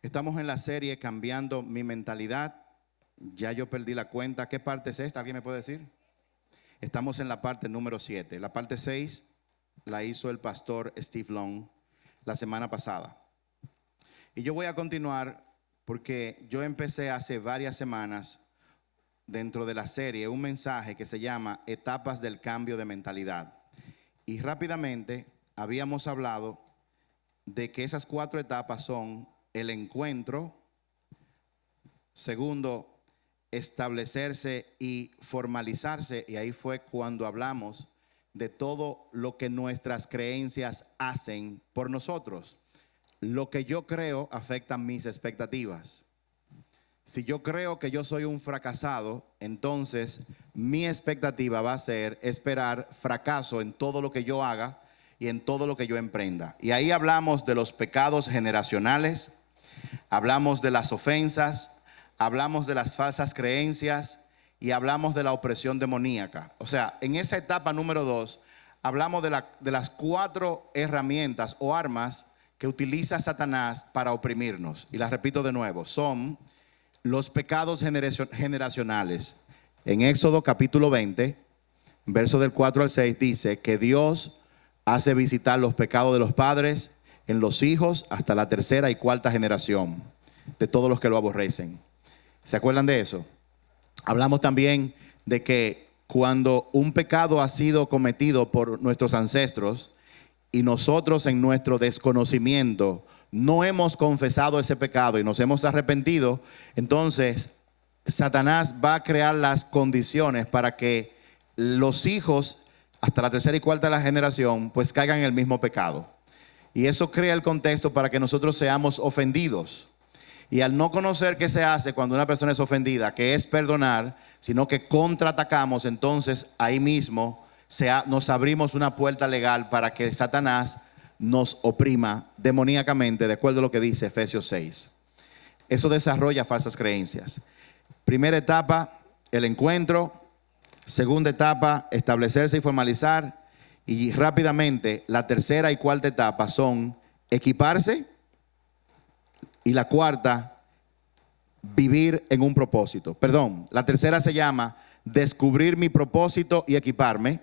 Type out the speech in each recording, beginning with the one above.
Estamos en la serie Cambiando mi mentalidad. Ya yo perdí la cuenta. ¿Qué parte es esta? ¿Alguien me puede decir? Estamos en la parte número 7. La parte 6 la hizo el pastor Steve Long la semana pasada. Y yo voy a continuar porque yo empecé hace varias semanas dentro de la serie un mensaje que se llama Etapas del Cambio de Mentalidad. Y rápidamente habíamos hablado de que esas 4 etapas son el encuentro, segundo, establecerse y formalizarse, y ahí fue cuando hablamos de todo lo que nuestras creencias hacen por nosotros. Lo que yo creo afecta mis expectativas. Si yo creo que yo soy un fracasado, entonces mi expectativa va a ser esperar fracaso en todo lo que yo haga y en todo lo que yo emprenda. Y ahí hablamos de los pecados generacionales, hablamos de las ofensas, hablamos de las falsas creencias y hablamos de la opresión demoníaca. O sea, en esa etapa número 2 hablamos de las 4 herramientas o armas que utiliza Satanás para oprimirnos. Y las repito de nuevo, son los pecados generacionales. En Éxodo capítulo 20, verso del 4 al 6 dice que Dios hace visitar los pecados de los padres en los hijos hasta la 3ª y 4ª generación de todos los que lo aborrecen. ¿Se acuerdan de eso? Hablamos también de que cuando un pecado ha sido cometido por nuestros ancestros y nosotros en nuestro desconocimiento no hemos confesado ese pecado y nos hemos arrepentido, entonces Satanás va a crear las condiciones para que los hijos hasta la 3ª y 4ª generación pues caigan en el mismo pecado. Y eso crea el contexto para que nosotros seamos ofendidos. Y al no conocer qué se hace cuando una persona es ofendida, que es perdonar, sino que contraatacamos, entonces ahí mismo nos abrimos una puerta legal para que Satanás nos oprima demoníacamente, de acuerdo a lo que dice Efesios 6. Eso desarrolla falsas creencias. Primera etapa, el encuentro. Segunda etapa, establecerse y formalizar. Y rápidamente, la 3ª y 4ª etapa son equiparse. Y la 4ª, vivir en un propósito. Perdón, la 3ª se llama descubrir mi propósito y equiparme.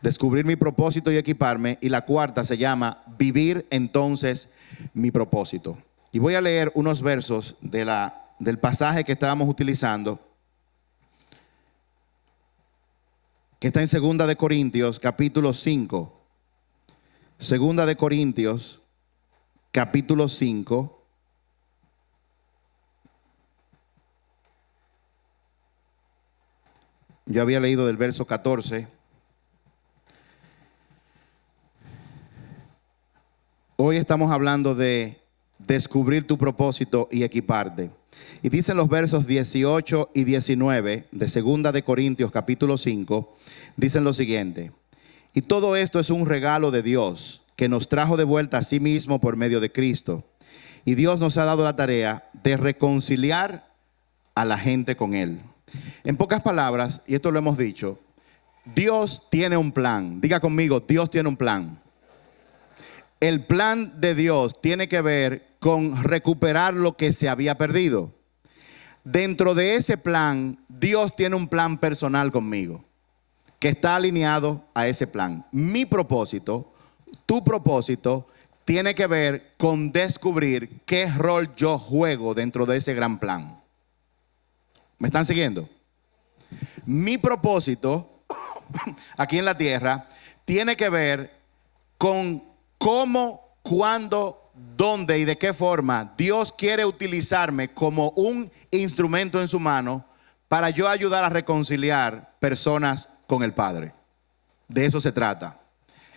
Descubrir mi propósito y equiparme. Y la 4ª se llama vivir entonces mi propósito. Y voy a leer unos versos del pasaje que estábamos utilizando, que está en 2 de Corintios capítulo 5. 2 de Corintios capítulo 5. Yo había leído del verso 14. Hoy estamos hablando de descubrir tu propósito y equiparte. Y dicen los versos 18 y 19 de 2 de Corintios capítulo 5, dicen lo siguiente: y todo esto es un regalo de Dios, que nos trajo de vuelta a sí mismo por medio de Cristo. Y Dios nos ha dado la tarea de reconciliar a la gente con Él. En pocas palabras, y esto lo hemos dicho, Dios tiene un plan. Diga conmigo, Dios tiene un plan. El plan de Dios tiene que ver con recuperar lo que se había perdido. Dentro de ese plan, Dios tiene un plan personal conmigo, que está alineado a ese plan. Mi propósito, tu propósito, tiene que ver con descubrir qué rol yo juego dentro de ese gran plan. ¿Me están siguiendo? Mi propósito aquí en la tierra tiene que ver con cómo, cuándo, dónde y de qué forma Dios quiere utilizarme como un instrumento en su mano para yo ayudar a reconciliar personas con el Padre. De eso se trata.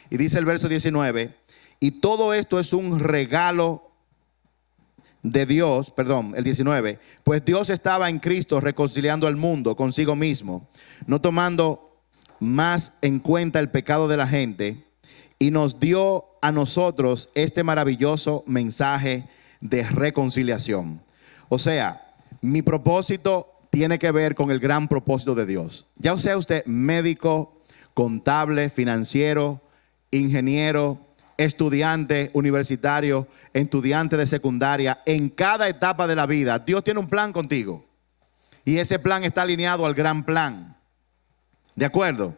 Y dice el verso 19, y todo esto es un regalo de Dios, perdón, el 19, pues Dios estaba en Cristo reconciliando al mundo consigo mismo, no tomando más en cuenta el pecado de la gente, y nos dio a nosotros este maravilloso mensaje de reconciliación. O sea, mi propósito tiene que ver con el gran propósito de Dios. Ya sea usted médico, contable, financiero, ingeniero, estudiante universitario, estudiante de secundaria, en cada etapa de la vida, Dios tiene un plan contigo. Y ese plan está alineado al gran plan. ¿De acuerdo?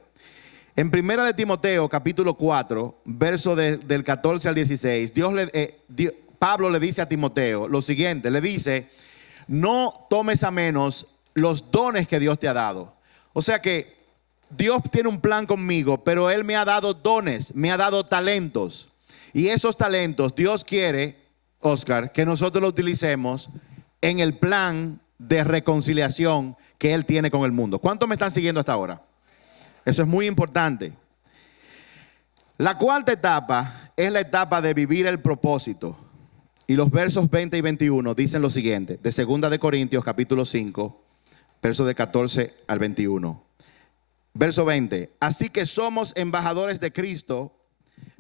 En 1 de Timoteo, capítulo 4, verso del 14 al 16, Pablo le dice a Timoteo lo siguiente, le dice: no tomes a menos los dones que Dios te ha dado. O sea que Dios tiene un plan conmigo, pero Él me ha dado dones, me ha dado talentos. Y esos talentos Dios quiere, Oscar, que nosotros los utilicemos en el plan de reconciliación que Él tiene con el mundo. ¿Cuántos me están siguiendo hasta ahora? Eso es muy importante. La cuarta etapa es la etapa de vivir el propósito. Y los versos 20 y 21 dicen lo siguiente, de 2 de Corintios capítulo 5, versos de 14 al 21. Verso 20, así que somos embajadores de Cristo,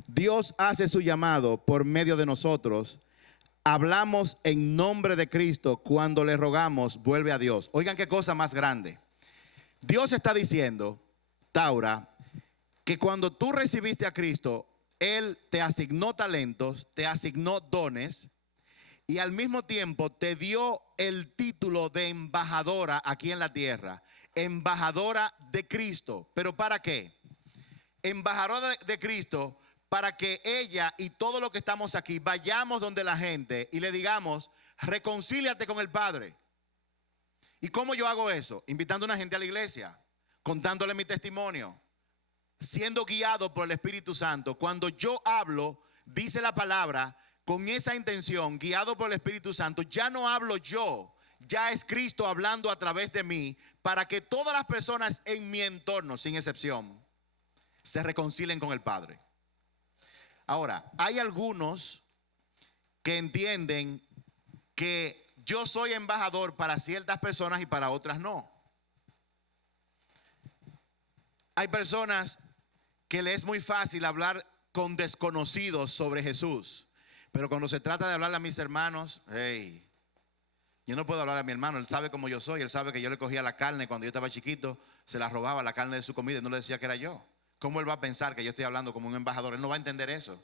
Dios hace su llamado por medio de nosotros, hablamos en nombre de Cristo cuando le rogamos, vuelve a Dios. Oigan qué cosa más grande. Dios está diciendo, Taura, que cuando tú recibiste a Cristo, Él te asignó talentos, te asignó dones y al mismo tiempo te dio el título de embajadora aquí en la tierra, embajadora de Cristo. ¿Pero para qué? Embajadora de Cristo para que ella y todo lo que estamos aquí vayamos donde la gente y le digamos, reconcíliate con el Padre. ¿Y cómo yo hago eso? Invitando a una gente a la iglesia, contándole mi testimonio, siendo guiado por el Espíritu Santo. Cuando yo hablo, dice la palabra, con esa intención, guiado por el Espíritu Santo, ya no hablo yo, ya es Cristo hablando a través de mí, para que todas las personas en mi entorno, sin excepción, se reconcilien con el Padre. Ahora, hay algunos que entienden que yo soy embajador para ciertas personas y para otras no. Hay personas que les es muy fácil hablar con desconocidos sobre Jesús, pero cuando se trata de hablarle a mis hermanos, hey, yo no puedo hablar a mi hermano, él sabe cómo yo soy, él sabe que yo le cogía la carne cuando yo estaba chiquito, se la robaba, la carne de su comida y no le decía que era yo. ¿Cómo él va a pensar que yo estoy hablando como un embajador? Él no va a entender eso.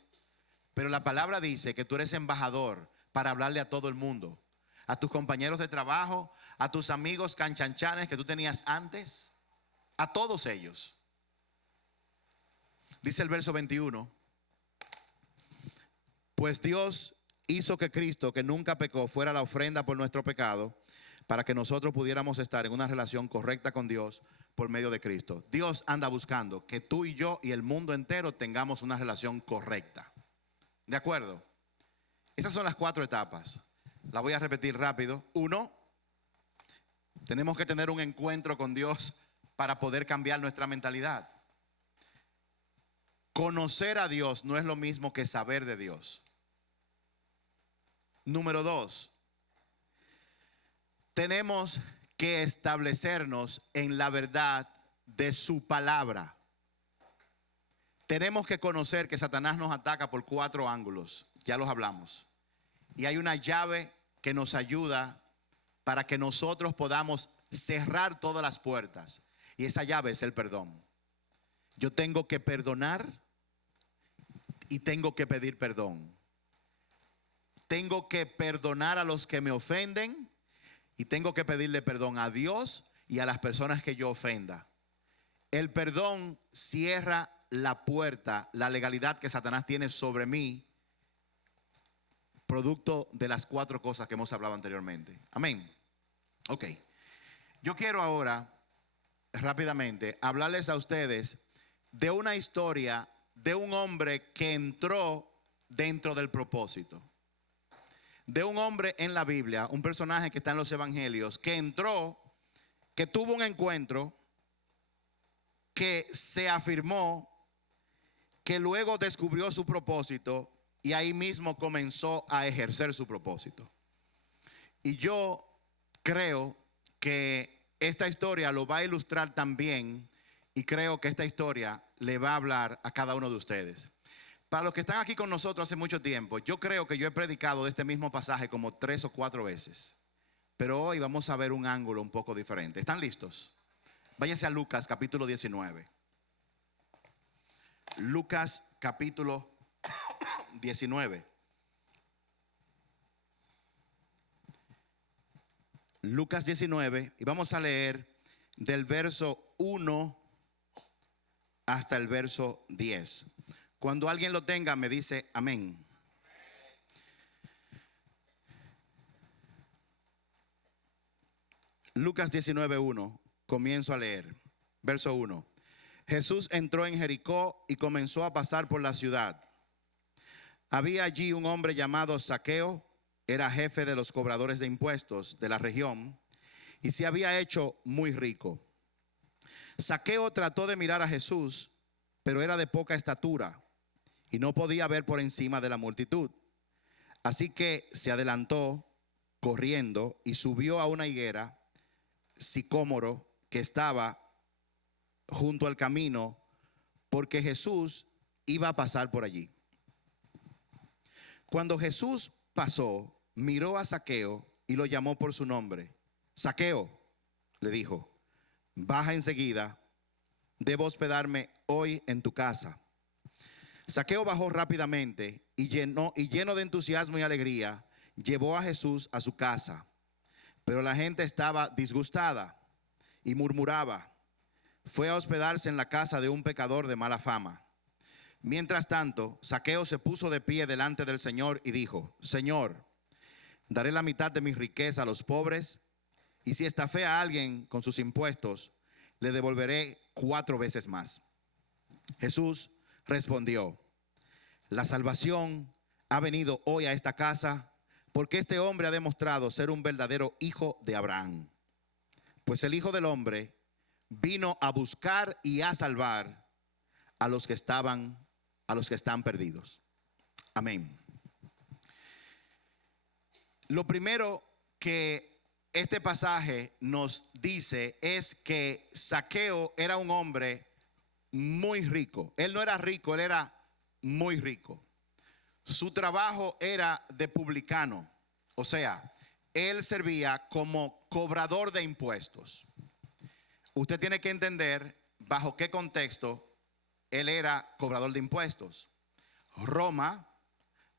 Pero la palabra dice que tú eres embajador para hablarle a todo el mundo, a tus compañeros de trabajo, a tus amigos canchanchanes que tú tenías antes, a todos ellos. Dice el verso 21, pues Dios hizo que Cristo, que nunca pecó, fuera la ofrenda por nuestro pecado, para que nosotros pudiéramos estar en una relación correcta con Dios por medio de Cristo. Dios anda buscando que tú y yo y el mundo entero tengamos una relación correcta. ¿De acuerdo? Esas son las 4 etapas. La voy a repetir rápido. 1, tenemos que tener un encuentro con Dios para poder cambiar nuestra mentalidad. Conocer a Dios no es lo mismo que saber de Dios. Número 2, tenemos que establecernos en la verdad de su palabra. Tenemos que conocer que Satanás nos ataca por 4 ángulos, ya los hablamos. Y hay una llave que nos ayuda para que nosotros podamos cerrar todas las puertas. Y esa llave es el perdón. Yo tengo que perdonar y tengo que pedir perdón. Tengo que perdonar a los que me ofenden y tengo que pedirle perdón a Dios y a las personas que yo ofenda. El perdón cierra la puerta, la legalidad que Satanás tiene sobre mí, producto de las 4 cosas que hemos hablado anteriormente. Amén. Ok. Yo quiero ahora, rápidamente, hablarles a ustedes de una historia de un hombre que entró dentro del propósito. De un hombre en la Biblia, un personaje que está en los evangelios, que entró, que tuvo un encuentro, que se afirmó, que luego descubrió su propósito y ahí mismo comenzó a ejercer su propósito. Y yo creo que esta historia lo va a ilustrar también y creo que esta historia le va a hablar a cada uno de ustedes. Para los que están aquí con nosotros hace mucho tiempo, yo creo que yo he predicado de este mismo pasaje como 3 o 4 veces. Pero hoy vamos a ver un ángulo un poco diferente. ¿Están listos? Váyanse a Lucas capítulo 19. Lucas capítulo 19. Lucas 19, y vamos a leer del verso 1 hasta el verso 10. Cuando alguien lo tenga, me dice amén. Lucas 19:1, comienzo a leer. Verso 1. Jesús entró en Jericó y comenzó a pasar por la ciudad. Había allí un hombre llamado Zaqueo, era jefe de los cobradores de impuestos de la región y se había hecho muy rico. Zaqueo trató de mirar a Jesús, pero era de poca estatura y no podía ver por encima de la multitud. Así que se adelantó corriendo y subió a una higuera sicómoro que estaba junto al camino, porque Jesús iba a pasar por allí. Cuando Jesús pasó, miró a Zaqueo y lo llamó por su nombre. Zaqueo, le dijo, baja enseguida, debo hospedarme hoy en tu casa. Zaqueo bajó rápidamente y lleno de entusiasmo y alegría, llevó a Jesús a su casa. Pero la gente estaba disgustada y murmuraba. Fue a hospedarse en la casa de un pecador de mala fama. Mientras tanto, Zaqueo se puso de pie delante del Señor y dijo: Señor, daré la mitad de mi riqueza a los pobres, y si estafé a alguien con sus impuestos, le devolveré 4 veces más. Jesús respondió: la salvación ha venido hoy a esta casa, porque este hombre ha demostrado ser un verdadero hijo de Abraham. Pues el Hijo del Hombre vino a buscar y a salvar a los que están perdidos. Amén. Lo primero que este pasaje nos dice es que Zaqueo era un hombre muy rico. Él no era rico, él era muy rico. Su trabajo era de publicano, o sea, él servía como cobrador de impuestos. Usted tiene que entender bajo qué contexto él era cobrador de impuestos. Roma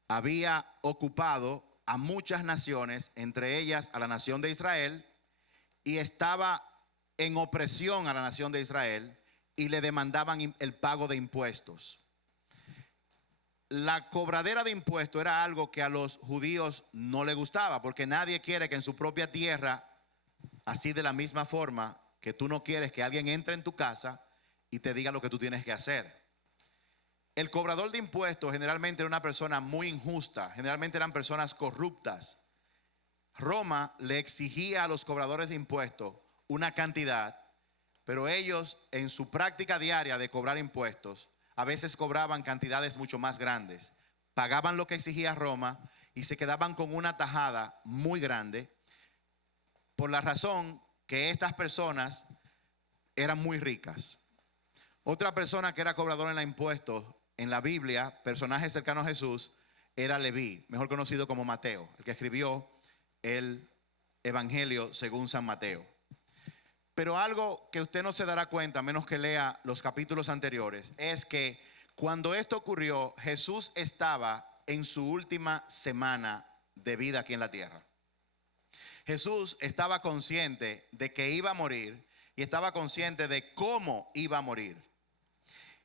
había ocupado a muchas naciones, entre ellas a la nación de Israel, y estaba en opresión a la nación de Israel y le demandaban el pago de impuestos. La cobradera de impuestos era algo que a los judíos no les gustaba, porque nadie quiere que en su propia tierra, así de la misma forma que tú no quieres que alguien entre en tu casa y te diga lo que tú tienes que hacer. El cobrador de impuestos generalmente era una persona muy injusta, generalmente eran personas corruptas. Roma le exigía a los cobradores de impuestos una cantidad, pero ellos en su práctica diaria de cobrar impuestos a veces cobraban cantidades mucho más grandes. Pagaban lo que exigía Roma y se quedaban con una tajada muy grande, por la razón que estas personas eran muy ricas. Otra persona que era cobrador en impuestos en la Biblia, personaje cercano a Jesús, era Leví, mejor conocido como Mateo, el que escribió el Evangelio según San Mateo. Pero algo que usted no se dará cuenta, a menos que lea los capítulos anteriores, es que cuando esto ocurrió, Jesús estaba en su última semana de vida aquí en la tierra. Jesús estaba consciente de que iba a morir y estaba consciente de cómo iba a morir.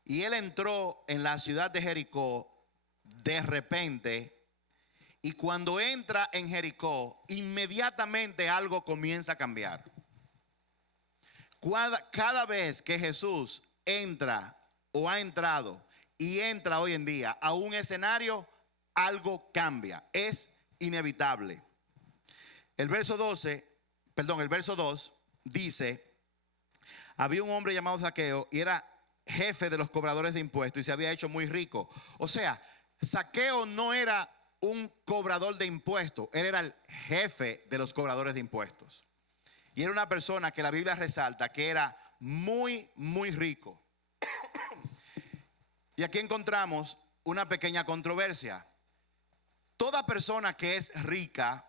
Y él entró en la ciudad de Jericó de repente, y cuando entra en Jericó, inmediatamente algo comienza a cambiar. Cada vez que Jesús entra o ha entrado y entra hoy en día a un escenario, algo cambia, es inevitable. El verso 2 dice: había un hombre llamado Zaqueo y era jefe de los cobradores de impuestos y se había hecho muy rico. O sea, Zaqueo no era un cobrador de impuestos, él era el jefe de los cobradores de impuestos. Y era una persona que la Biblia resalta que era muy, muy rico. Y aquí encontramos una pequeña controversia. Toda persona que es rica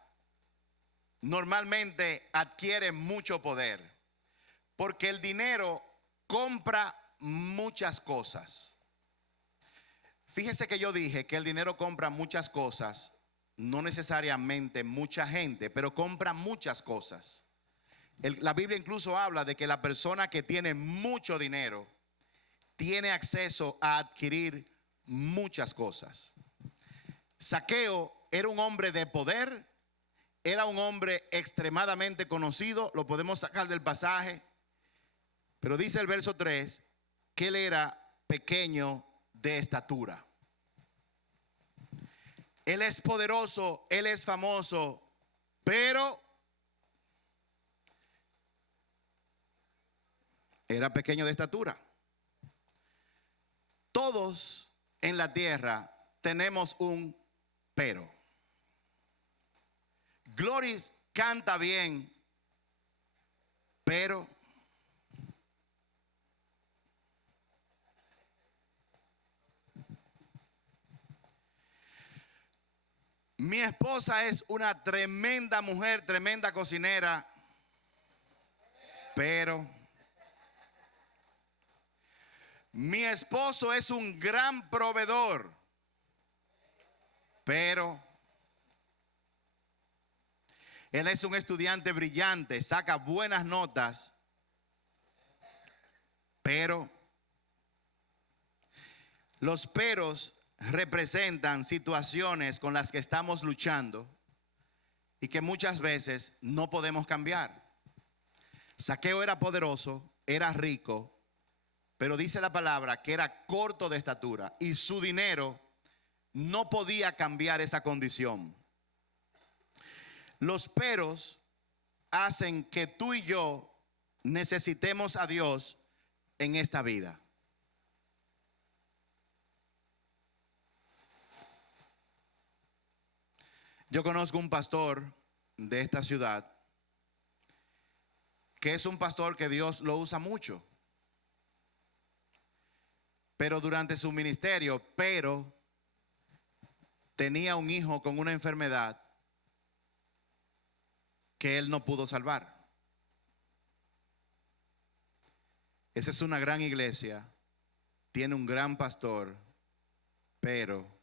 normalmente adquiere mucho poder, porque el dinero compra muchas cosas. Fíjese que yo dije que el dinero compra muchas cosas, no necesariamente mucha gente, pero compra muchas cosas. La Biblia incluso habla de que la persona que tiene mucho dinero tiene acceso a adquirir muchas cosas. Zaqueo era un hombre de poder, era un hombre extremadamente conocido, lo podemos sacar del pasaje, pero dice el verso 3 que él era pequeño de estatura. Él es poderoso, él es famoso, pero era pequeño de estatura. Todos en la tierra tenemos un pero. Gloris canta bien, pero mi esposa es una tremenda mujer, tremenda cocinera, pero mi esposo es un gran proveedor, pero él es un estudiante brillante, saca buenas notas, pero los peros representan situaciones con las que estamos luchando y que muchas veces no podemos cambiar. Zaqueo era poderoso, era rico, pero dice la palabra que era corto de estatura y su dinero no podía cambiar esa condición. Los peros hacen que tú y yo necesitemos a Dios en esta vida. Yo conozco un pastor de esta ciudad que es un pastor que Dios lo usa mucho, pero durante su ministerio, tenía un hijo con una enfermedad que él no pudo salvar. Esa es una gran iglesia, tiene un gran pastor, pero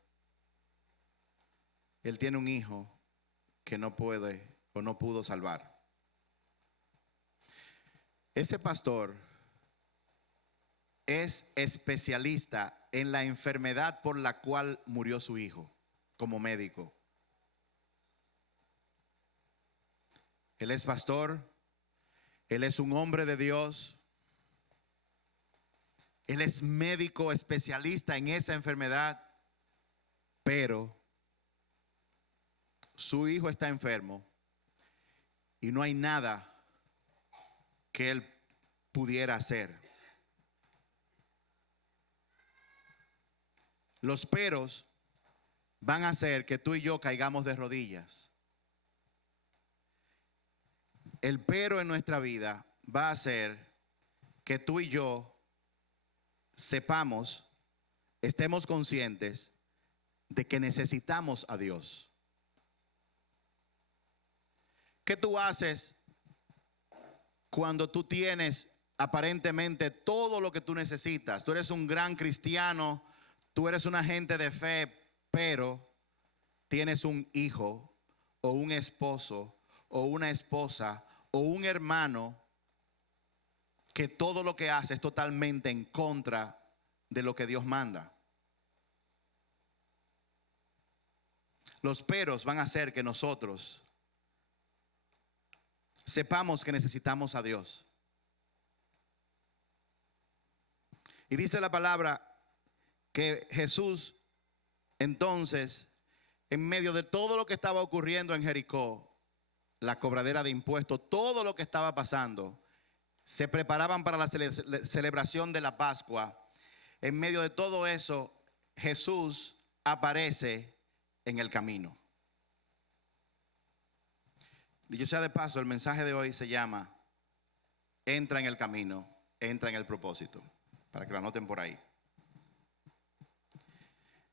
él tiene un hijo que no puede o no pudo salvar. Ese pastor es especialista en la enfermedad por la cual murió su hijo como médico. Él es pastor, él es un hombre de Dios, él es médico especialista en esa enfermedad, pero su hijo está enfermo y no hay nada que él pudiera hacer. Los peros van a hacer que tú y yo caigamos de rodillas. El pero en nuestra vida va a hacer que tú y yo sepamos, estemos conscientes de que necesitamos a Dios. ¿Qué tú haces cuando tú tienes aparentemente todo lo que tú necesitas? Tú eres un gran cristiano, tú eres una gente de fe, pero tienes un hijo o un esposo o una esposa o un hermano que todo lo que hace es totalmente en contra de lo que Dios manda. Los peros van a hacer que nosotros sepamos que necesitamos a Dios. Y dice la palabra que Jesús entonces, en medio de todo lo que estaba ocurriendo en Jericó, la cobradera de impuestos, todo lo que estaba pasando, se preparaban para la celebración de la Pascua. En medio de todo eso, Jesús aparece en el camino. Dicho sea de paso, el mensaje de hoy se llama entra en el camino, entra en el propósito, para que lo anoten por ahí.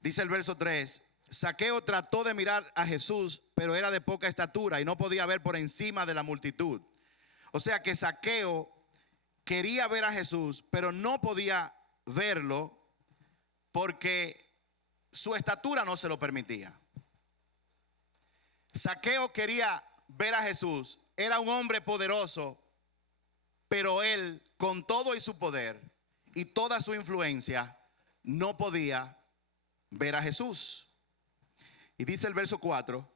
Dice el verso 3: Zaqueo trató de mirar a Jesús, pero era de poca estatura y no podía ver por encima de la multitud. O sea que Zaqueo quería ver a Jesús, pero no podía verlo porque su estatura no se lo permitía. Zaqueo quería ver a Jesús, era un hombre poderoso, pero él, con todo y su poder y toda su influencia, no podía ver a Jesús. Y dice el verso 4: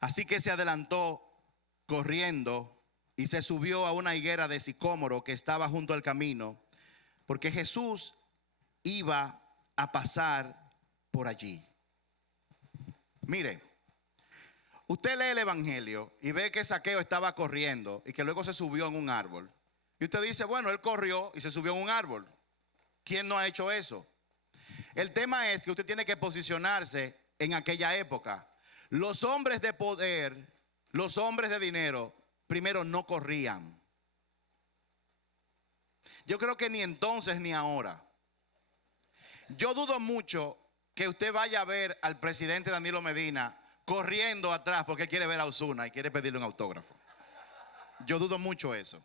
así que se adelantó corriendo y se subió a una higuera de sicómoro que estaba junto al camino, porque Jesús iba a pasar por allí. Mire, usted lee el evangelio y ve que Zaqueo estaba corriendo y que luego se subió en un árbol. Y usted dice, bueno, él corrió y se subió en un árbol. ¿Quién no ha hecho eso? El tema es que usted tiene que posicionarse en aquella época. Los hombres de poder, los hombres de dinero, primero no corrían. Yo creo que ni entonces ni ahora. Yo dudo mucho que usted vaya a ver al presidente Danilo Medina corriendo atrás porque quiere ver a Ozuna y quiere pedirle un autógrafo. Yo dudo mucho eso.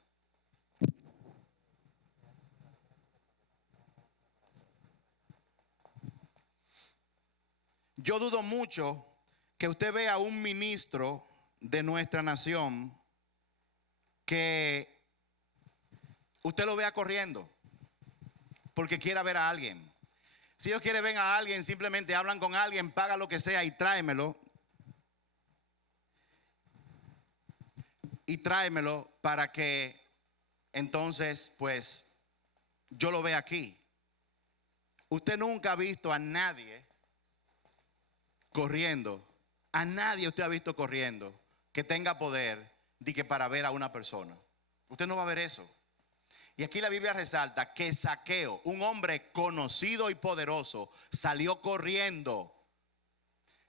Yo dudo mucho que usted vea a un ministro de nuestra nación que usted lo vea corriendo porque quiera ver a alguien. Si ellos quieren ver a alguien, simplemente hablan con alguien, paga lo que sea y tráemelo. Y tráemelo para que entonces pues yo lo vea aquí. Usted nunca ha visto a nadie corriendo. A nadie usted ha visto corriendo que tenga poder de que para ver a una persona. Usted no va a ver eso. Y aquí la Biblia resalta que Zaqueo, un hombre conocido y poderoso, salió corriendo.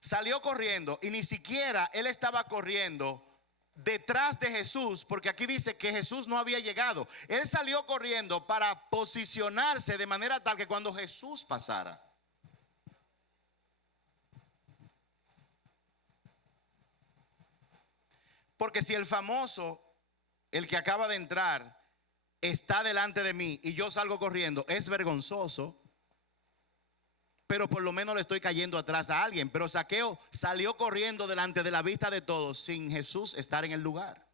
Salió corriendo y ni siquiera él estaba corriendo detrás de Jesús, porque aquí dice que Jesús no había llegado. Él salió corriendo para posicionarse de manera tal que cuando Jesús pasara. Porque si el famoso, el que acaba de entrar, está delante de mí y yo salgo corriendo, es vergonzoso, pero por lo menos le estoy cayendo atrás a alguien. Pero Zaqueo salió corriendo delante de la vista de todos sin Jesús estar en el lugar.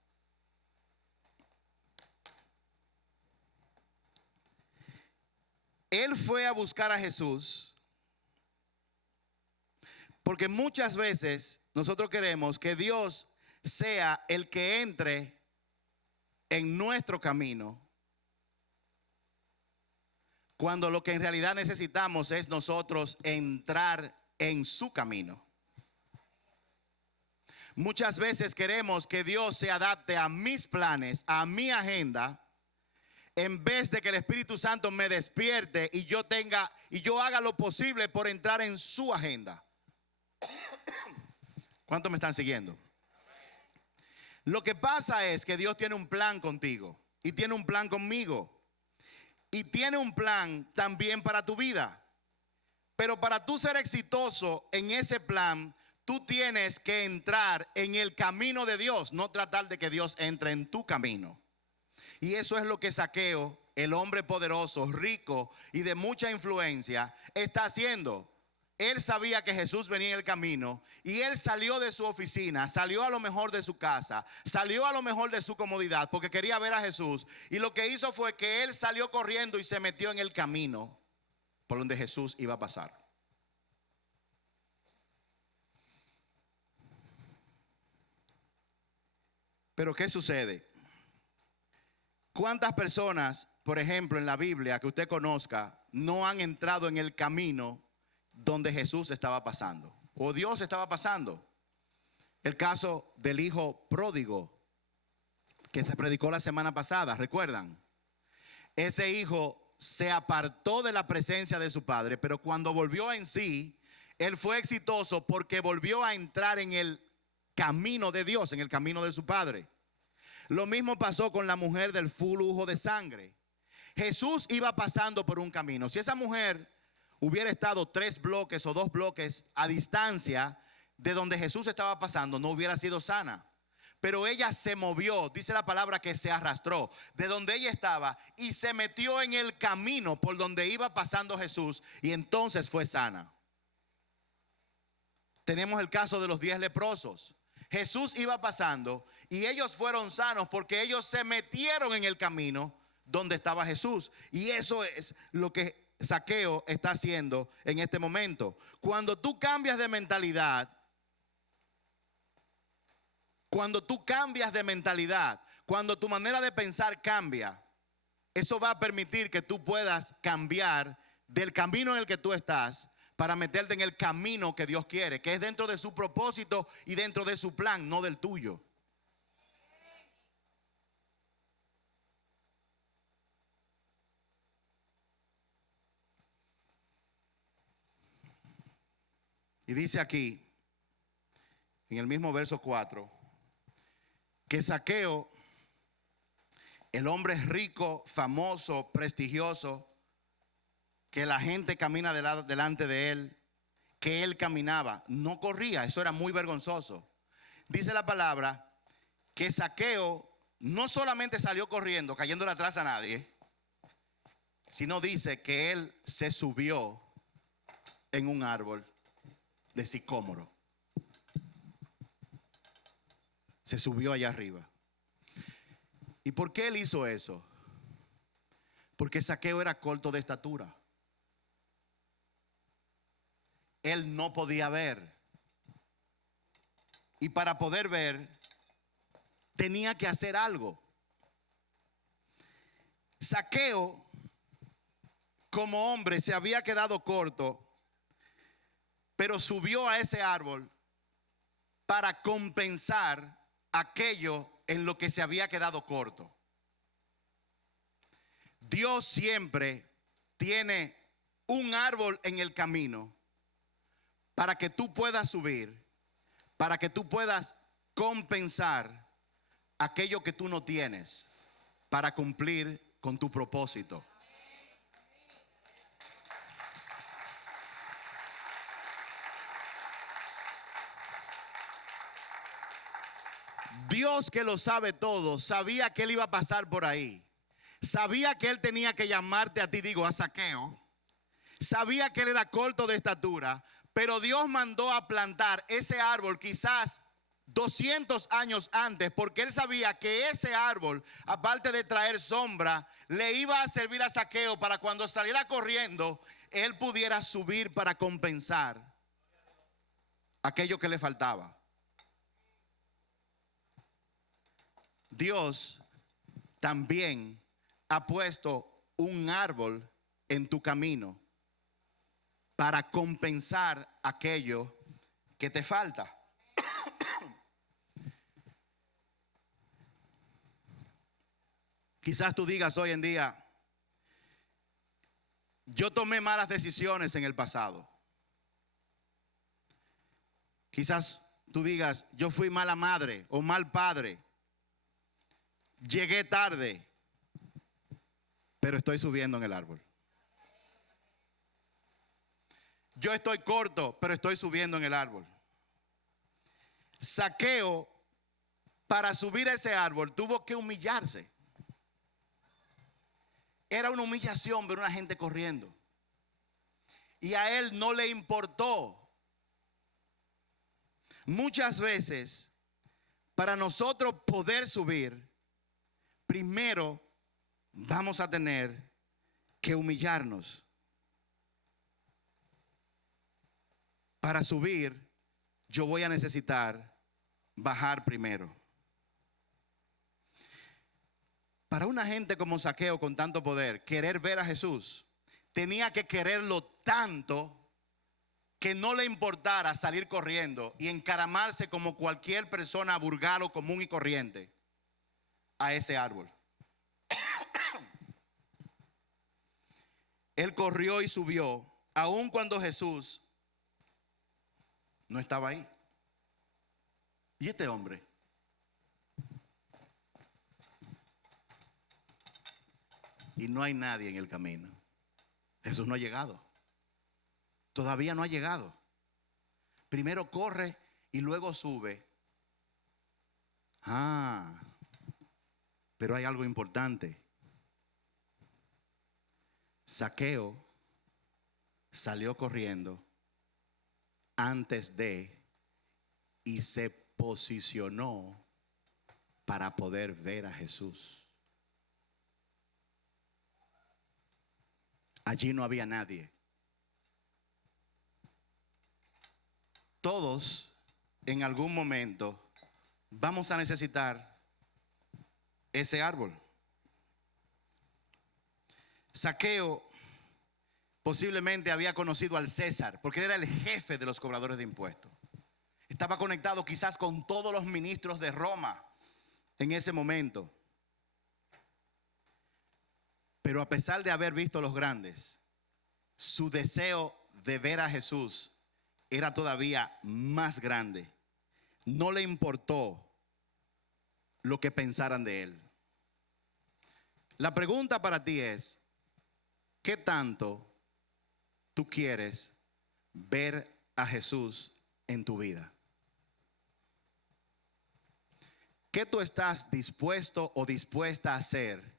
Él fue a buscar a Jesús porque muchas veces nosotros queremos que Dios sea el que entre en nuestro camino, cuando lo que en realidad necesitamos es nosotros entrar en su camino. Muchas veces queremos que Dios se adapte a mis planes, a mi agenda, en vez de que el Espíritu Santo me despierte y yo haga lo posible por entrar en su agenda. ¿Cuántos me están siguiendo? Lo que pasa es que Dios tiene un plan contigo y tiene un plan conmigo. Y tiene un plan también para tu vida. Pero para tú ser exitoso en ese plan, tú tienes que entrar en el camino de Dios, no tratar de que Dios entre en tu camino. Y eso es lo que Zaqueo, el hombre poderoso, rico y de mucha influencia, está haciendo. Él sabía que Jesús venía en el camino y él salió de su oficina, salió a lo mejor de su casa, salió a lo mejor de su comodidad porque quería ver a Jesús. Y lo que hizo fue que él salió corriendo y se metió en el camino por donde Jesús iba a pasar. Pero ¿qué sucede? ¿Cuántas personas, por ejemplo, en la Biblia que usted conozca, no han entrado en el camino donde Jesús estaba pasando o Dios estaba pasando? El caso del hijo pródigo que se predicó la semana pasada, ¿recuerdan? Ese hijo se apartó de la presencia de su padre, pero cuando volvió en sí, él fue exitoso porque volvió a entrar en el camino de Dios, en el camino de su padre. Lo mismo pasó con la mujer del flujo de sangre. Jesús iba pasando por un camino. Si esa mujer hubiera estado 3 bloques o 2 bloques a distancia de donde Jesús estaba pasando, no hubiera sido sana. pero ella se movió, dice la palabra que se arrastró de donde ella estaba y se metió en el camino por donde iba pasando Jesús y entonces fue sana. Tenemos el caso de los 10 leprosos. Jesús iba pasando y ellos fueron sanos porque ellos se metieron en el camino donde estaba Jesús. Y eso es lo que Zaqueo está haciendo en este momento. Cuando tú cambias de mentalidad, cuando tu manera de pensar cambia, eso va a permitir que tú puedas cambiar del camino en el que tú estás para meterte en el camino que Dios quiere, que es dentro de su propósito y dentro de su plan, no del tuyo. Y dice aquí, en el mismo verso 4, que Zaqueo, el hombre rico, famoso, prestigioso, que la gente camina delante de él, que él caminaba, no corría, eso era muy vergonzoso. Dice la palabra que Zaqueo no solamente salió corriendo, cayéndole atrás a nadie, sino dice que él se subió en un árbol de sicómoro. Se subió allá arriba. ¿Y por qué él hizo eso? Porque Zaqueo era corto de estatura. Él no podía ver. Y para poder ver, tenía que hacer algo. Zaqueo, como hombre, se había quedado corto, pero subió a ese árbol para compensar aquello en lo que se había quedado corto. Dios siempre tiene un árbol en el camino para que tú puedas subir, para que tú puedas compensar aquello que tú no tienes para cumplir con tu propósito. Dios, que lo sabe todo, sabía que él iba a pasar por ahí. Sabía que él tenía que llamarte a ti, digo, a Zaqueo. Sabía que él era corto de estatura, pero Dios mandó a plantar ese árbol quizás 200 años antes, porque él sabía que ese árbol, aparte de traer sombra, le iba a servir a Zaqueo para cuando saliera corriendo, él pudiera subir para compensar aquello que le faltaba. Dios también ha puesto un árbol en tu camino para compensar aquello que te falta. Quizás tú digas hoy en día, yo tomé malas decisiones en el pasado. Quizás tú digas, yo fui mala madre o mal padre. Llegué tarde, pero estoy subiendo en el árbol. Yo estoy corto, pero estoy subiendo en el árbol. Zaqueo, para subir a ese árbol, tuvo que humillarse. Era una humillación ver a una gente corriendo. Y a él no le importó. Muchas veces, para nosotros poder subir, primero vamos a tener que humillarnos. Para subir, yo voy a necesitar bajar primero. Para una gente como Zaqueo con tanto poder, querer ver a Jesús, tenía que quererlo tanto que no le importara salir corriendo y encaramarse como cualquier persona vulgar o común y corriente a ese árbol. Él corrió y subió, aun cuando Jesús no estaba ahí. ¿Y este hombre? Y no hay nadie en el camino. Jesús no ha llegado. Todavía no ha llegado. Primero corre y luego sube Ah, pero hay algo importante. Zaqueo salió corriendo antes de y se posicionó para poder ver a Jesús. Allí no había nadie. Todos en algún momento vamos a necesitar ese árbol. Zaqueo posiblemente había conocido al César, porque era el jefe de los cobradores de impuestos. Estaba conectado quizás con todos los ministros de Roma en ese momento. Pero a pesar de haber visto a los grandes, su deseo de ver a Jesús era todavía más grande. No le importó lo que pensaran de él. La pregunta para ti es, ¿qué tanto tú quieres ver a Jesús en tu vida? ¿Qué tú estás dispuesto o dispuesta a hacer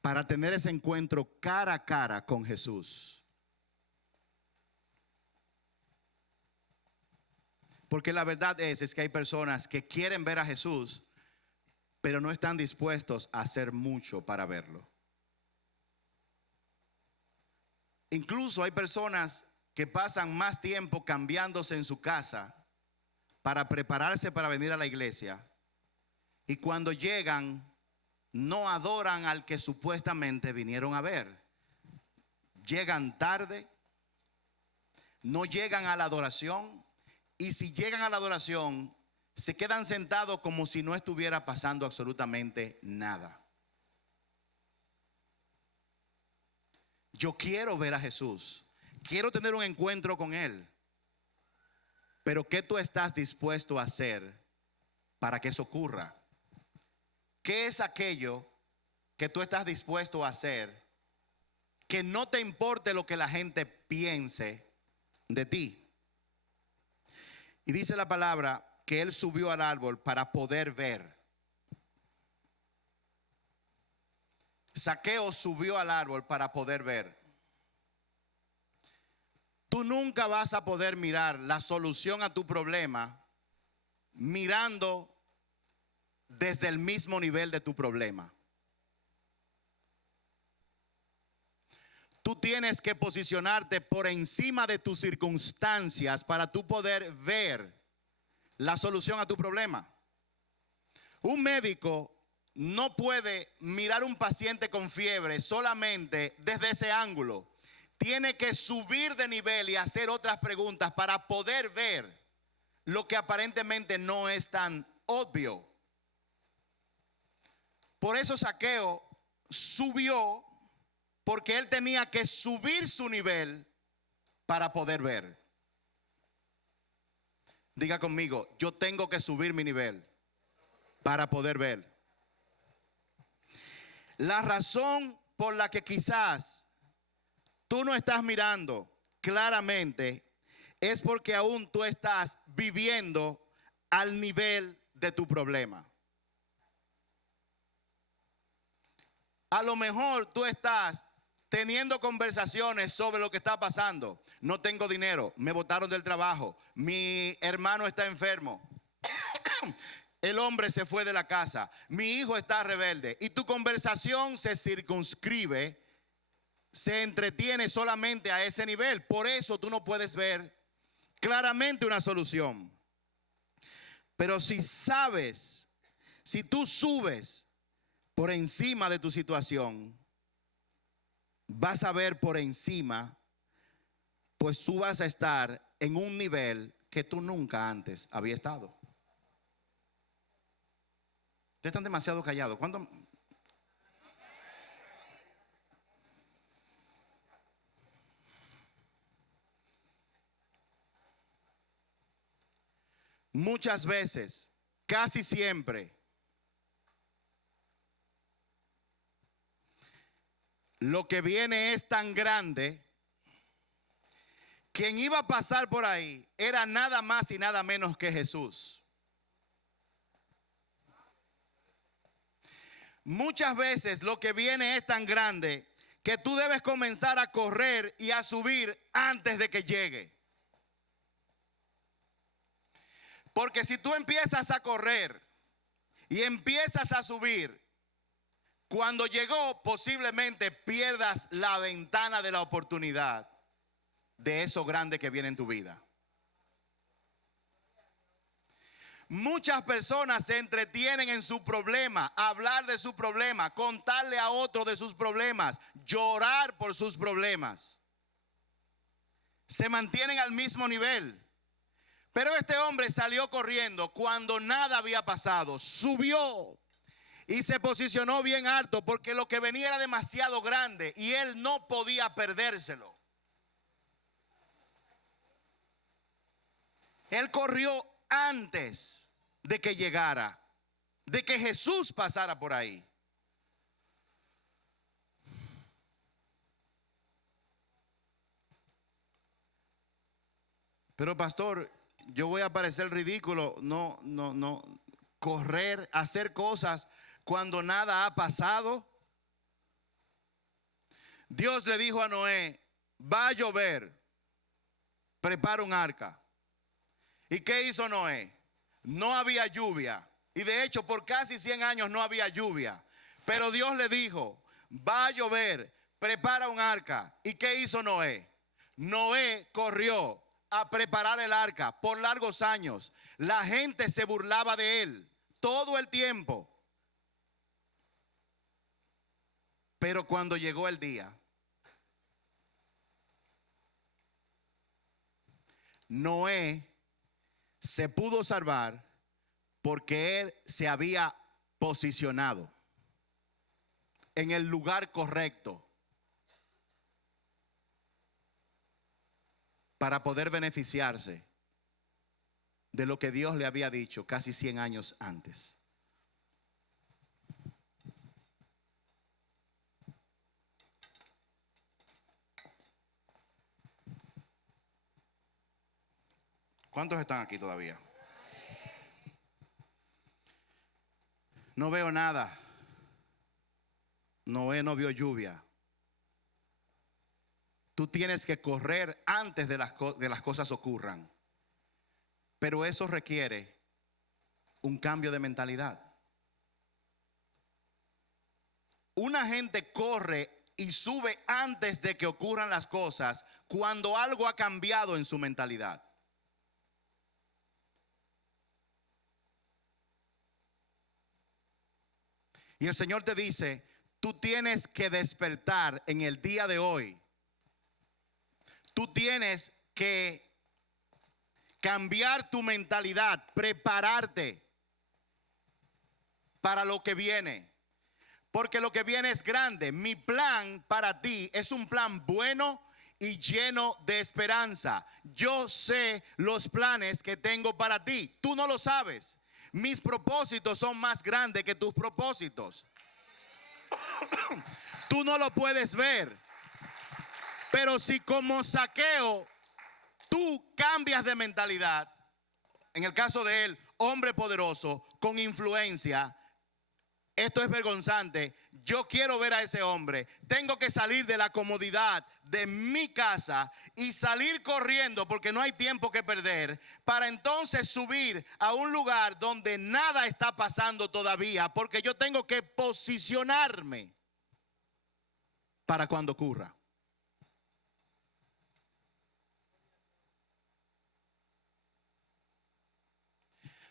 para tener ese encuentro cara a cara con Jesús? Porque la verdad es que hay personas que quieren ver a Jesús, pero no están dispuestos a hacer mucho para verlo. Incluso hay personas que pasan más tiempo cambiándose en su casa para prepararse para venir a la iglesia, y cuando llegan no adoran al que supuestamente vinieron a ver. Llegan tarde, no llegan a la adoración, y si llegan a la adoración se quedan sentados como si no estuviera pasando absolutamente nada. Yo quiero ver a Jesús, quiero tener un encuentro con Él, pero ¿qué tú estás dispuesto a hacer para que eso ocurra? ¿Qué es aquello que tú estás dispuesto a hacer que no te importe lo que la gente piense de ti? Y dice la palabra que él subió al árbol para poder ver. Zaqueo subió al árbol para poder ver. Tú nunca vas a poder mirar la solución a tu problema mirando desde el mismo nivel de tu problema. Tú tienes que posicionarte por encima de tus circunstancias para tú poder ver la solución a tu problema. Un médico no puede mirar un paciente con fiebre solamente desde ese ángulo. Tiene que subir de nivel y hacer otras preguntas para poder ver lo que aparentemente no es tan obvio. Por eso Zaqueo subió, porque él tenía que subir su nivel para poder ver. Diga conmigo, yo tengo que subir mi nivel para poder ver. La razón por la que quizás tú no estás mirando claramente es porque aún tú estás viviendo al nivel de tu problema. A lo mejor tú estás teniendo conversaciones sobre lo que está pasando. No tengo dinero, me botaron del trabajo, mi hermano está enfermo, el hombre se fue de la casa, mi hijo está rebelde, y tu conversación se circunscribe, se entretiene solamente a ese nivel. Por eso tú no puedes ver claramente una solución. Pero si sabes, si tú subes por encima de tu situación, vas a ver por encima, pues tú vas a estar en un nivel que tú nunca antes había estado. Ustedes están demasiado callados. ¿Cuánto? Muchas veces, casi siempre, lo que viene es tan grande, quien iba a pasar por ahí era nada más y nada menos que Jesús. Muchas veces lo que viene es tan grande que tú debes comenzar a correr y a subir antes de que llegue. Porque si tú empiezas a correr y empiezas a subir, cuando llegó posiblemente pierdas la ventana de la oportunidad de eso grande que viene en tu vida. Muchas personas se entretienen en su problema, hablar de su problema, contarle a otro de sus problemas, llorar por sus problemas. Se mantienen al mismo nivel. Pero este hombre salió corriendo cuando nada había pasado. Subió y se posicionó bien alto porque lo que venía era demasiado grande y él no podía perdérselo. Él corrió antes de que llegara, de que Jesús pasara por ahí. Pero pastor, yo voy a parecer ridículo, no, correr, hacer cosas cuando nada ha pasado. Dios le dijo a Noé, va a llover, prepara un arca. ¿Y qué hizo Noé? No había lluvia. Y de hecho por casi 100 años no había lluvia. Pero Dios le dijo, va a llover, prepara un arca. ¿Y qué hizo Noé? Noé corrió a preparar el arca por largos años. La gente se burlaba de él todo el tiempo. Pero cuando llegó el día, Noé se pudo salvar porque él se había posicionado en el lugar correcto para poder beneficiarse de lo que Dios le había dicho casi 100 años antes. ¿Cuántos están aquí todavía? No veo nada. Noé no vio lluvia. Tú tienes que correr antes de las cosas ocurran. Pero eso requiere un cambio de mentalidad. Una gente corre y sube antes de que ocurran las cosas cuando algo ha cambiado en su mentalidad. Y el Señor te dice, tú tienes que despertar en el día de hoy. Tú tienes que cambiar tu mentalidad, prepararte para lo que viene. Porque lo que viene es grande. Mi plan para ti es un plan bueno y lleno de esperanza. Yo sé los planes que tengo para ti. Tú no lo sabes. Mis propósitos son más grandes que tus propósitos. Tú no lo puedes ver. Pero si como Zaqueo tú cambias de mentalidad, en el caso de él, hombre poderoso, con influencia, esto es vergonzante. Yo quiero ver a ese hombre. Tengo que salir de la comodidad de mi casa y salir corriendo porque no hay tiempo que perder, para entonces subir a un lugar donde nada está pasando todavía, porque yo tengo que posicionarme para cuando ocurra.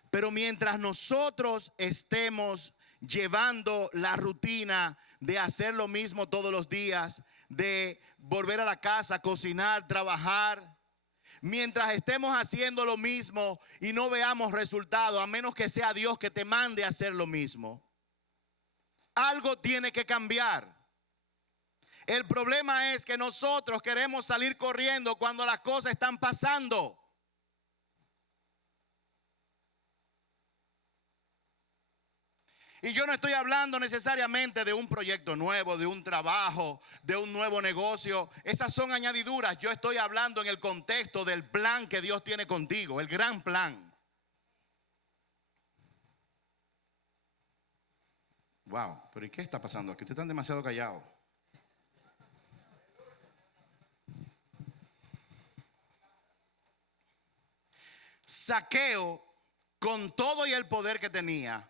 Pero mientras nosotros estemos llevando la rutina de hacer lo mismo todos los días, de volver a la casa, cocinar, trabajar, mientras estemos haciendo lo mismo y no veamos resultado, a menos que sea Dios que te mande a hacer lo mismo, algo tiene que cambiar. El problema es que nosotros queremos salir corriendo cuando las cosas están pasando. Y yo no estoy hablando necesariamente de un proyecto nuevo, de un trabajo, de un nuevo negocio. Esas son añadiduras. Yo estoy hablando en el contexto del plan que Dios tiene contigo, el gran plan. Wow, pero ¿y qué está pasando aquí? Ustedes están demasiado callados. Zaqueo, con todo y el poder que tenía,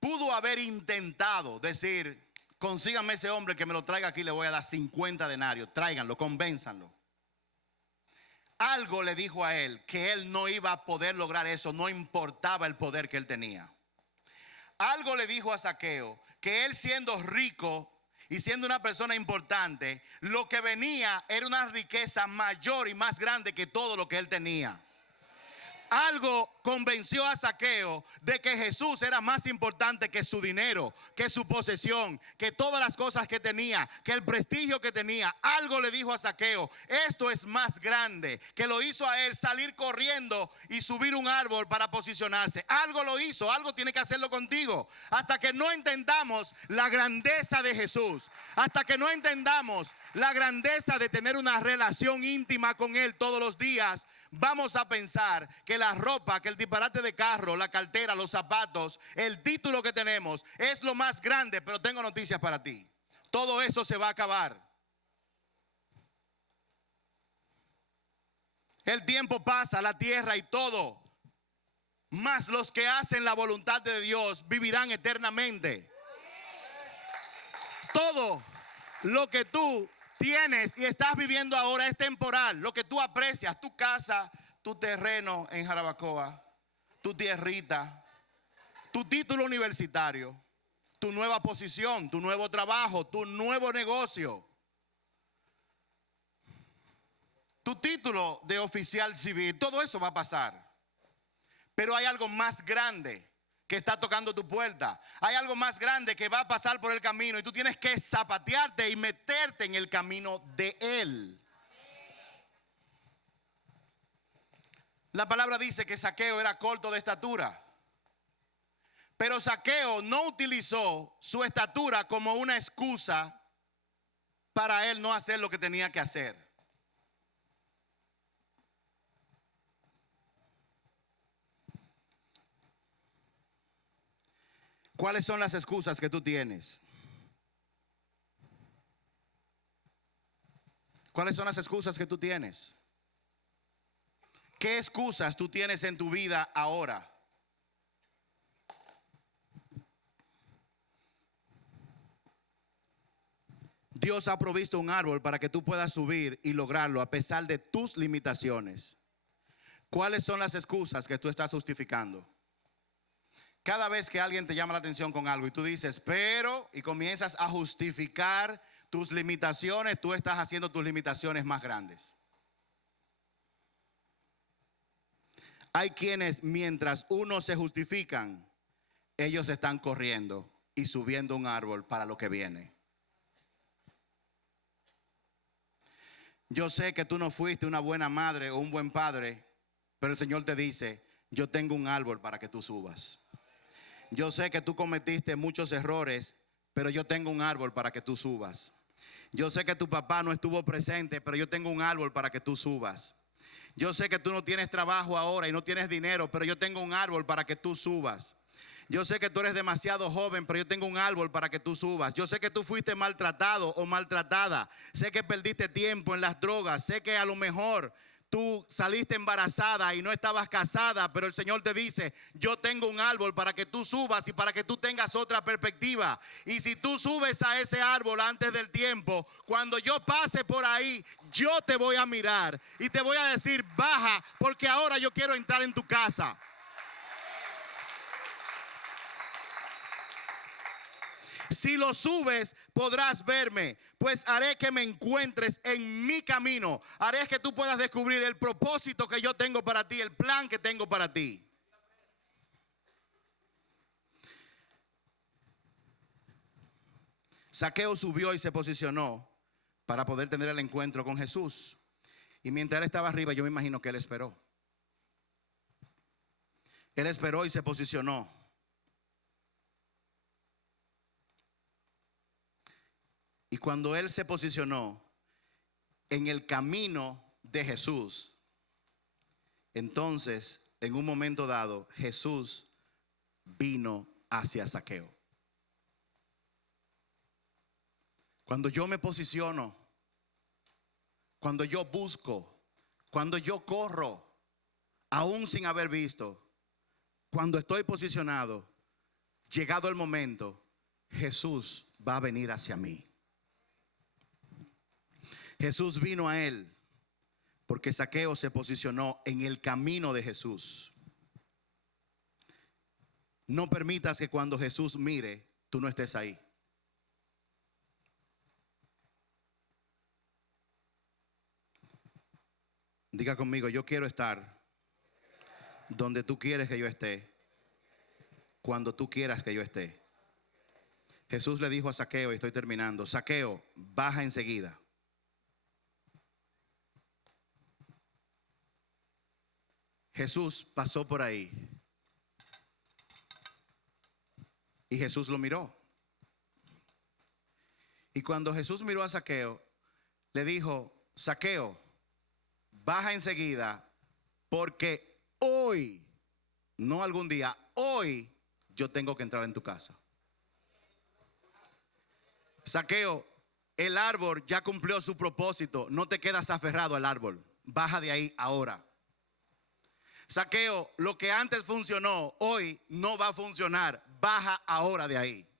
pudo haber intentado decir: consíganme ese hombre que me lo traiga aquí, le voy a dar 50 denarios, tráiganlo, convénzanlo. Algo le dijo a él que él no iba a poder lograr eso, no importaba el poder que él tenía. Algo le dijo a Zaqueo que él, siendo rico y siendo una persona importante, lo que venía era una riqueza mayor y más grande que todo lo que él tenía. Algo convenció a Zaqueo de que Jesús era más importante que su dinero, que su posesión, que todas las cosas que tenía, que el prestigio que tenía. Algo le dijo a Zaqueo: esto es más grande, que lo hizo a él salir corriendo y subir un árbol para posicionarse. Algo lo hizo, algo tiene que hacerlo contigo. Hasta que no entendamos la grandeza de Jesús, hasta que no entendamos la grandeza de tener una relación íntima con Él todos los días, vamos a pensar que la ropa, que el disparate de carro, la cartera, los zapatos, el título que tenemos es lo más grande. Pero tengo noticias para ti: todo eso se va a acabar. El tiempo pasa, la tierra y todo, mas los que hacen la voluntad de Dios vivirán eternamente. Todo lo que tú tienes y estás viviendo ahora es temporal. Lo que tú aprecias, tu casa, tu terreno en Jarabacoa, tu tierrita, tu título universitario, tu nueva posición, tu nuevo trabajo, tu nuevo negocio, tu título de oficial civil, todo eso va a pasar. Pero hay algo más grande que está tocando tu puerta. Hay algo más grande que va a pasar por el camino y tú tienes que zapatearte y meterte en el camino de Él. La palabra dice que Zaqueo era corto de estatura, pero Zaqueo no utilizó su estatura como una excusa para él no hacer lo que tenía que hacer. ¿Cuáles son las excusas que tú tienes? ¿Cuáles son las excusas que tú tienes? ¿Qué excusas tú tienes en tu vida ahora? Dios ha provisto un árbol para que tú puedas subir y lograrlo a pesar de tus limitaciones. ¿Cuáles son las excusas que tú estás justificando? Cada vez que alguien te llama la atención con algo y tú dices pero, y comienzas a justificar tus limitaciones, tú estás haciendo tus limitaciones más grandes. Hay quienes, mientras unos se justifican, ellos están corriendo y subiendo un árbol para lo que viene. Yo sé que tú no fuiste una buena madre o un buen padre, pero el Señor te dice: yo tengo un árbol para que tú subas. Yo sé que tú cometiste muchos errores, pero yo tengo un árbol para que tú subas. Yo sé que tu papá no estuvo presente, pero yo tengo un árbol para que tú subas. Yo sé que tú no tienes trabajo ahora y no tienes dinero, pero yo tengo un árbol para que tú subas. Yo sé que tú eres demasiado joven, pero yo tengo un árbol para que tú subas. Yo sé que tú fuiste maltratado o maltratada. Sé que perdiste tiempo en las drogas. Sé que a lo mejor tú saliste embarazada y no estabas casada, pero el Señor te dice: yo tengo un árbol para que tú subas y para que tú tengas otra perspectiva. Y si tú subes a ese árbol antes del tiempo, cuando yo pase por ahí, yo te voy a mirar y te voy a decir: baja, porque ahora yo quiero entrar en tu casa. Si lo subes, podrás verme, pues haré que me encuentres en mi camino. Haré que tú puedas descubrir el propósito que yo tengo para ti, el plan que tengo para ti. Zaqueo subió y se posicionó para poder tener el encuentro con Jesús. Y mientras él estaba arriba, yo me imagino que él esperó. Él esperó y se posicionó. Y cuando él se posicionó en el camino de Jesús, entonces, en un momento dado, Jesús vino hacia Zaqueo. Cuando yo me posiciono, cuando yo busco, cuando yo corro, aún sin haber visto, cuando estoy posicionado, llegado el momento, Jesús va a venir hacia mí. Jesús vino a él porque Zaqueo se posicionó en el camino de Jesús. No permitas que cuando Jesús mire, tú no estés ahí. Diga conmigo, yo quiero estar donde tú quieres que yo esté, cuando tú quieras que yo esté. Jesús le dijo a Zaqueo, y estoy terminando: Zaqueo, baja enseguida. Jesús pasó por ahí y Jesús lo miró. Y cuando Jesús miró a Zaqueo, le dijo: Zaqueo, baja enseguida, porque hoy, no algún día, hoy yo tengo que entrar en tu casa. Zaqueo, el árbol ya cumplió su propósito. No te quedas aferrado al árbol. Baja de ahí ahora. Zaqueo, lo que antes funcionó, hoy no va a funcionar. Baja ahora de ahí.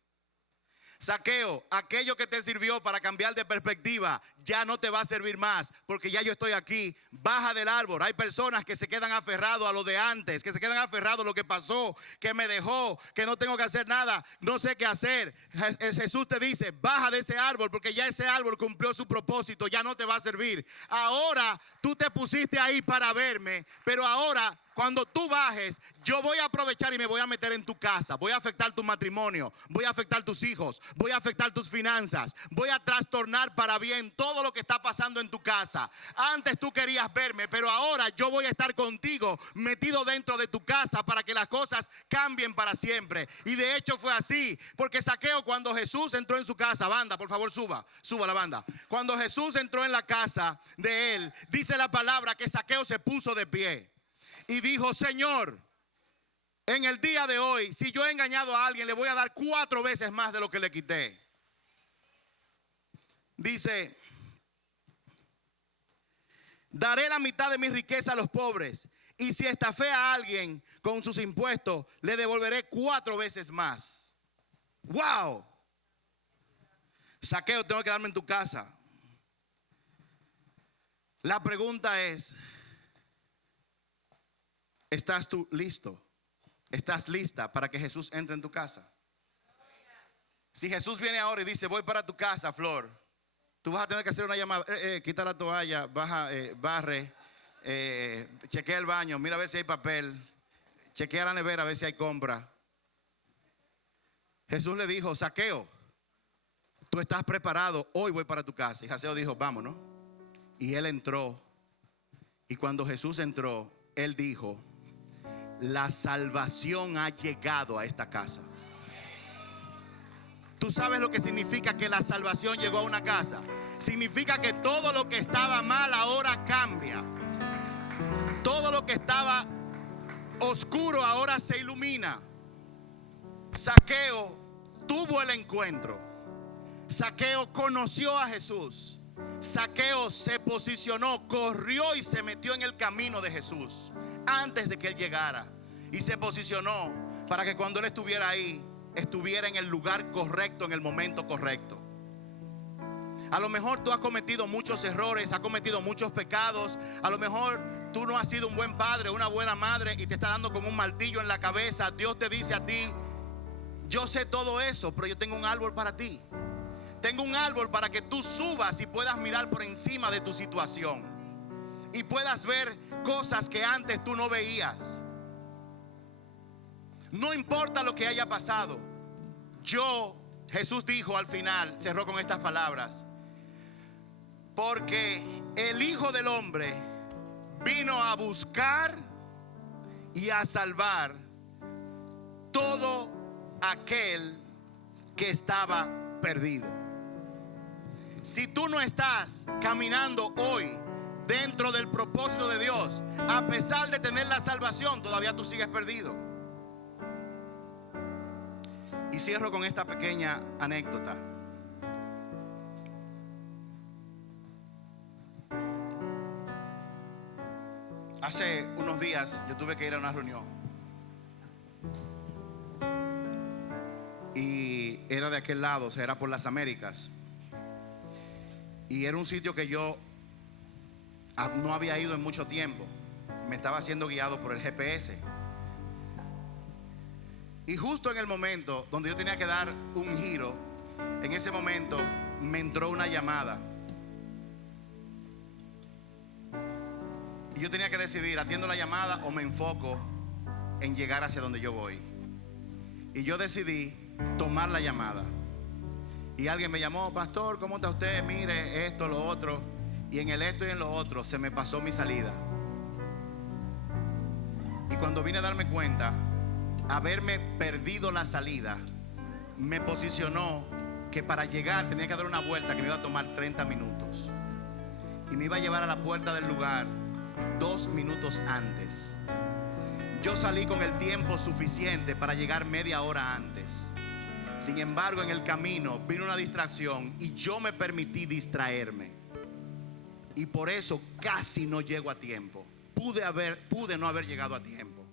Zaqueo, aquello que te sirvió para cambiar de perspectiva ya no te va a servir más, porque ya yo estoy aquí. Baja del árbol. Hay personas que se quedan aferrados a lo de antes, que se quedan aferrados a lo que pasó, que me dejó, que no tengo que hacer nada, no sé qué hacer. Jesús te dice: baja de ese árbol, porque ya ese árbol cumplió su propósito, ya no te va a servir. Ahora tú te pusiste ahí para verme, pero ahora, cuando tú bajes, yo voy a aprovechar y me voy a meter en tu casa. Voy a afectar tu matrimonio, voy a afectar tus hijos, voy a afectar tus finanzas, voy a trastornar para bien todo lo que está pasando en tu casa. Antes tú querías verme, pero ahora yo voy a estar contigo, metido dentro de tu casa, para que las cosas cambien para siempre. Y de hecho fue así, porque Zaqueo, cuando Jesús entró en su casa, banda, por favor suba la banda. Cuando Jesús entró en la casa de él, dice la palabra que Zaqueo se puso de pie y dijo: Señor, en el día de hoy, si yo he engañado a alguien, le voy a dar 4 veces más de lo que le quité. Dice: daré la mitad de mi riqueza a los pobres, y si estafé a alguien con sus impuestos, le devolveré 4 veces más. ¡Wow! Zaqueo, tengo que quedarme en tu casa. La pregunta es: ¿estás tú listo? ¿Estás lista para que Jesús entre en tu casa? Si Jesús viene ahora y dice: voy para tu casa, Flor, tú vas a tener que hacer una llamada. Quita la toalla, baja, barre, chequea el baño, mira a ver si hay papel, chequea la nevera a ver si hay compra. Jesús le dijo: Zaqueo, tú estás preparado, hoy voy para tu casa. Y Zaqueo dijo: vámonos. Y él entró. Y cuando Jesús entró, él dijo: la salvación ha llegado a esta casa. ¿Tú sabes lo que significa que la salvación llegó a una casa? Significa que todo lo que estaba mal ahora cambia. Todo lo que estaba oscuro ahora se ilumina. Zaqueo tuvo el encuentro. Zaqueo conoció a Jesús. Zaqueo se posicionó, corrió y se metió en el camino de Jesús antes de que él llegara, y se posicionó para que cuando él estuviera ahí, estuviera en el lugar correcto, en el momento correcto. A lo mejor tú has cometido muchos errores, has cometido muchos pecados. A lo mejor tú no has sido un buen padre, una buena madre, y te está dando como un martillo en la cabeza. Dios te dice a ti: yo sé todo eso, pero yo tengo un árbol para ti. Tengo un árbol para que tú subas y puedas mirar por encima de tu situación y puedas ver cosas que antes tú no veías. No importa lo que haya pasado. Jesús dijo al final, cerró con estas palabras: porque el Hijo del Hombre vino a buscar y a salvar todo aquel que estaba perdido. Si tú no estás caminando hoy dentro del propósito de Dios, a pesar de tener la salvación, todavía tú sigues perdido. Y cierro con esta pequeña anécdota. Hace unos días yo tuve que ir a una reunión y era de aquel lado, o sea, era por las Américas, y era un sitio que yo no había ido en mucho tiempo. Me estaba siendo guiado por el GPS, y justo en el momento donde yo tenía que dar un giro, en ese momento me entró una llamada y yo tenía que decidir: atiendo la llamada o me enfoco en llegar hacia donde yo voy. Y yo decidí tomar la llamada. Y alguien me llamó: pastor, ¿cómo está usted? Mire, esto, lo otro. Y en el esto y en lo otro se me pasó mi salida. Y cuando vine a darme cuenta, haberme perdido la salida me posicionó que para llegar tenía que dar una vuelta que me iba a tomar 30 minutos. Y me iba a llevar a la puerta del lugar 2 minutos antes. Yo salí con el tiempo suficiente para llegar media hora antes. Sin embargo, en el camino vino una distracción y yo me permití distraerme. Y por eso casi no llego a tiempo. Pude no haber llegado a tiempo.